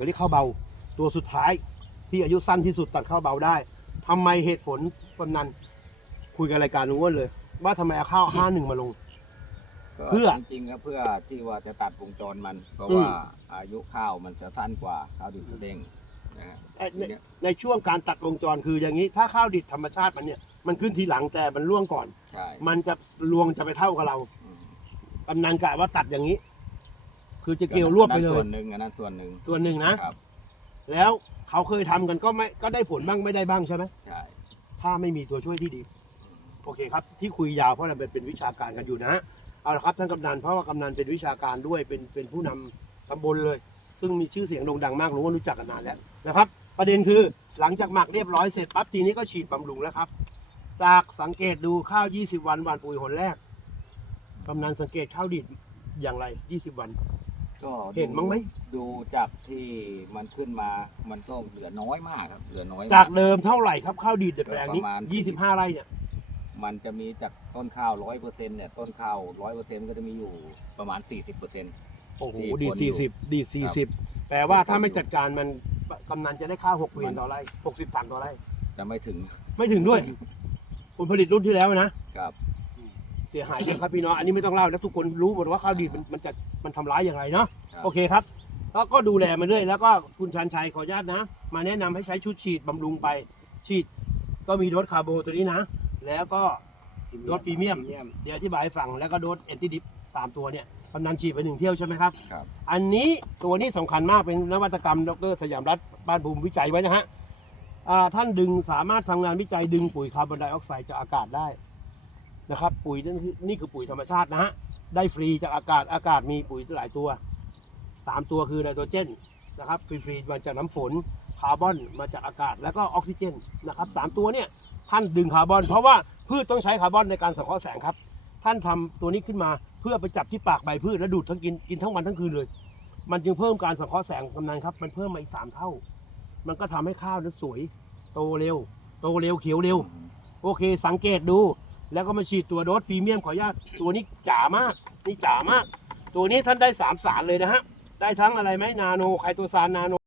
ก็เรียกข้าวเบา ตัวสุดท้ายที่อายุสั้นที่สุดตัดข้าวเบาได้ทำไมเหตุผลกำนันคุยกับรายการลุงอ้วนเลย ว่าทำไมเอาข้าวห้าหนึ่งมาลงก็เพื่อจริงๆก็เพื่อที่ว่าจะตัดวงจรมัน เพราะอืมว่าอายุข้าวมันจะสั้นกว่าข้าวดิบข้าวเด้งนะฮะในในในช่วงการตัดวงจรคืออย่างนี้ ถ้าข้าวดิบธรรมชาติมันเนี่ย มันขึ้นทีหลังแต่มันร่วงก่อนใช่มันจะรวงจะไปเท่ากับเราอืมกำนันกะว่าตัดอย่างนี้ คือจะเกี่ยวรวบไปเลอันนั้นส่ย วนหนึ่งอันนั้นส่วนหนึ่งส่วนหนึ่งนะ ครับแล้วเขาเคยทำกันก็ไม่ก็ได้ผลบ้างไม่ได้บ้างใช่ไหมใช่ถ้าไม่มีตัวช่วยที่ดี โอเคครับ ที่คุยยาวเพราะเราเป็นเป็นวิชาการกันอยู่นะเอาละครับท่านกำนันเพราะว่ากำนันเป็นวิชาการด้วยเป็นเป็นผู้นำตำบลเลย ซึ่งมีชื่อเสียงโด่งดังมากรู้ว่ารู้จักกันนานแล้วนะครับ ประเด็นคือหลังจากหมักเรียบร้อยเสร็จปั๊บทีนี้ก็ฉีดบำรุงแล้วครับ จากสังเกตดูข้าว 20 วันหวานปุ๋ยหนแรกกำนันสังเกตข้าวดิบอย่างไร 20 วัน ก็เห็นมั้งไหม ดูจากที่มันขึ้นมา มันก็เหลือน้อยมากครับ เหลือน้อยม จากเดิมเท่าไหร่ครับข้าวดิบในแปลงนี้ประมาณ25ไร่เนี่ยมันจะมีจากต้นข้าวร้อยเปอร์เซ็นต์เนี่ย ต้นข้าวร้อยเปอร์เซ็นต์ก็จะมีอยู่ประมาณสี่สิบเปอร์เซ็นต์ โอ้โหที่ดีควรสี่อยู่สิบดีสี่สิบแปลว่าถ้าไม่จัดการมันกำนันจะได้ข้าวหกเกวียนต่อไร่หกสิบตันต่อไร่จะไม่ถึง ไม่ถึงด้วย ผลผลิตรุ่นที่แล้วนะกับ เสียหายเยอะครับพี่น้องอันนี้ไม่ต้องเล่าแล้วทุกคนรู้หมดว่าข้าวดีมันมันจะมันทำร้ายอย่างไรเนาะครับโอเคครับแล้วก็ดูแลมาเรื่อยแล้วก็คุณชันชัยขออนุญาตนะ มาแนะนำให้ใช้ชุดฉีดบำรุงไป ฉีดก็มีโดสคาร์โบตัวนี้นะ แล้วก็ โดสพรีเมียมเดี๋ยวอธิบายให้ฟังแล้วก็โดสแอนติดิฟสามตัวเนี่ยกำนันฉีดไปหนึ่งเที่ยวใช่ไหมครับ ครับ อันนี้ตัวนี้สำคัญมากเป็นนวัตกรรมดรสยามรัฐบ้านภูมิวิจัยไว้นะฮะอ่าท่านดึงสามารถทำงานวิจัยดึงปุ๋ยคาร์บอนไดออกไซด์จากอากาศได้ นะครับปุ๋ยนั่นคือนี่คือปุ๋ยธรรมชาตินะฮะได้ฟรีจากอากาศอากาศมีปุ๋ยหลายตัวสามตัวคือไนโตรเจนนะครับฟรีๆมาจากน้ำฝนคาร์บอนมาจากอากาศแล้วก็ออกซิเจนนะครับสามตัวเนี่ยท่านดึงคาร์บอน เพราะว่าพืชต้องใช้คาร์บอนในการสังเคราะห์แสงครับ ท่านทำตัวนี้ขึ้นมาเพื่อไปจับที่ปากใบพืชแล้วดูดทั้งกินกินทั้งวันทั้งคืนเลย มันจึงเพิ่มการสังเคราะห์แสงกำนันครับ มันเพิ่มมาอีกสามเท่า มันก็ทำให้ข้าวนั้นสวย โตเร็ว โตเร็วเขียวเร็ว โอเค สังเกตดู แล้วก็มาฉีดตัวโดสพรีเมียมขออนุญาตตัวนี้จ๋ามากนี่จ๋ามาก ตัวนี้ท่านได้สามสารเลยนะฮะได้ทั้งอะไรไหมนาโนไคโตซานนาโน